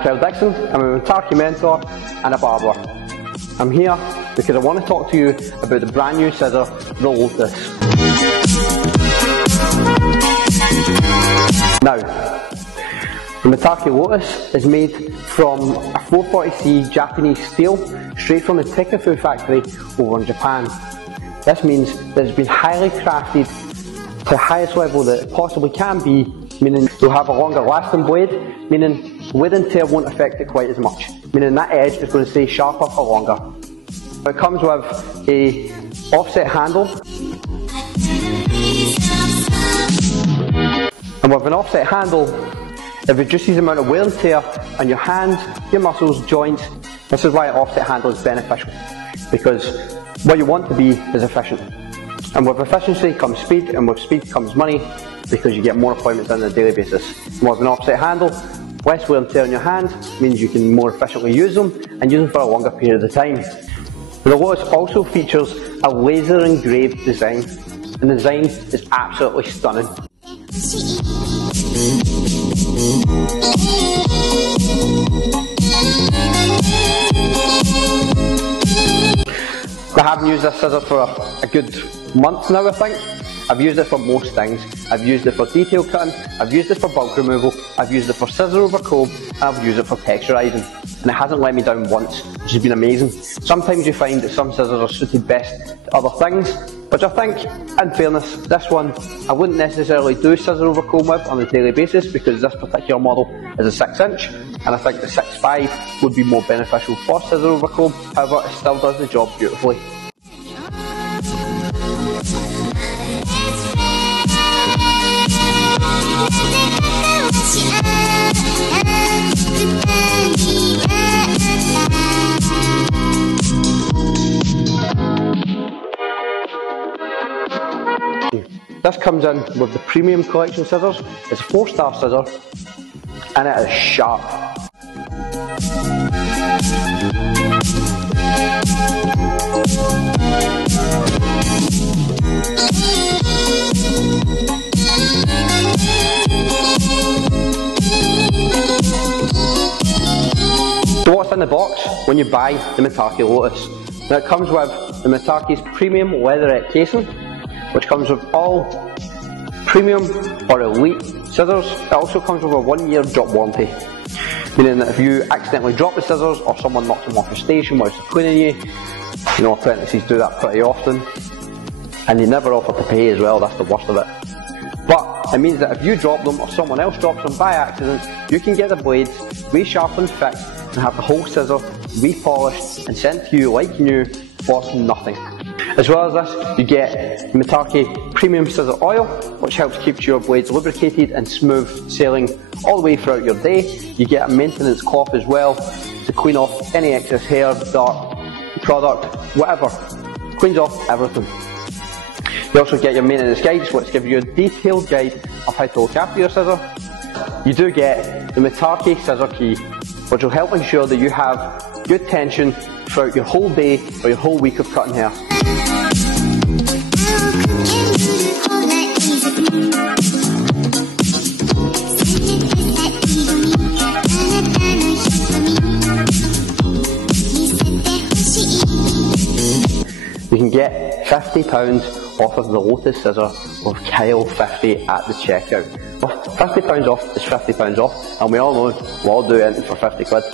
I'm Dickson, I'm a Matakki mentor and a barber. I'm here because I want to talk to you about the brand new scissor, the Lotus. Now, the Matakki Lotus is made from a 440C Japanese steel straight from the Takefu factory over in Japan. This means that it's been highly crafted to the highest level that it possibly can be, meaning you'll have a longer lasting blade, meaning wear and tear won't affect it quite as much, meaning that edge is going to stay sharper for longer. It comes with a offset handle, and with an offset handle it reduces the amount of wear and tear on your hands, your muscles, joints. This is why an offset handle is beneficial, because what you want to be is efficient. And with efficiency comes speed, and with speed comes money, because you get more appointments on a daily basis. And with an offset handle, less wear and tear on your hands means you can more efficiently use them, and use them for a longer period of time. The Lotus also features a laser engraved design, and the design is absolutely stunning. I haven't used this scissor for a good month now, I think. I've used it for most things. I've used it for detail cutting, I've used it for bulk removal, I've used it for scissor over comb, and I've used it for texturising. And it hasn't let me down once, which has been amazing. Sometimes you find that some scissors are suited best to other things, which I think, in fairness, this one I wouldn't necessarily do scissor over comb with on a daily basis, because this particular model is a 6-inch, and I think the 6.5 would be more beneficial for scissor over comb. However, it still does the job beautifully. This comes in with the premium collection scissors. It's a 4-star scissor and it is sharp. So what's in the box when you buy the Matakki Lotus? Now it comes with the Matakki's premium leatherette casing, which comes with all premium or elite scissors. It also comes with a 1-year drop warranty, meaning that if you accidentally drop the scissors or someone knocks them off your station whilst they're cleaning you know apprentices do that pretty often, and you never offer to pay as well, that's the worst of it. But it means that if you drop them or someone else drops them by accident, you can get the blades resharpened, fixed, and have the whole scissor repolished and sent to you like new for nothing. As well as this, you get Matakki Premium Scissor Oil, which helps keep your blades lubricated and smooth sailing all the way throughout your day. You get a maintenance cloth as well to clean off any excess hair, dirt, product, whatever. Cleans off everything. You also get your maintenance guides, which give you a detailed guide of how to look after your scissor. You do get the Matakki Scissor Key, which will help ensure that you have good tension throughout your whole day or your whole week of cutting hair. You can get £50 off of the Lotus scissor with Kyle50 at the checkout. Well, £50 off is £50 off, and we all know we'll all do anything for 50 quid.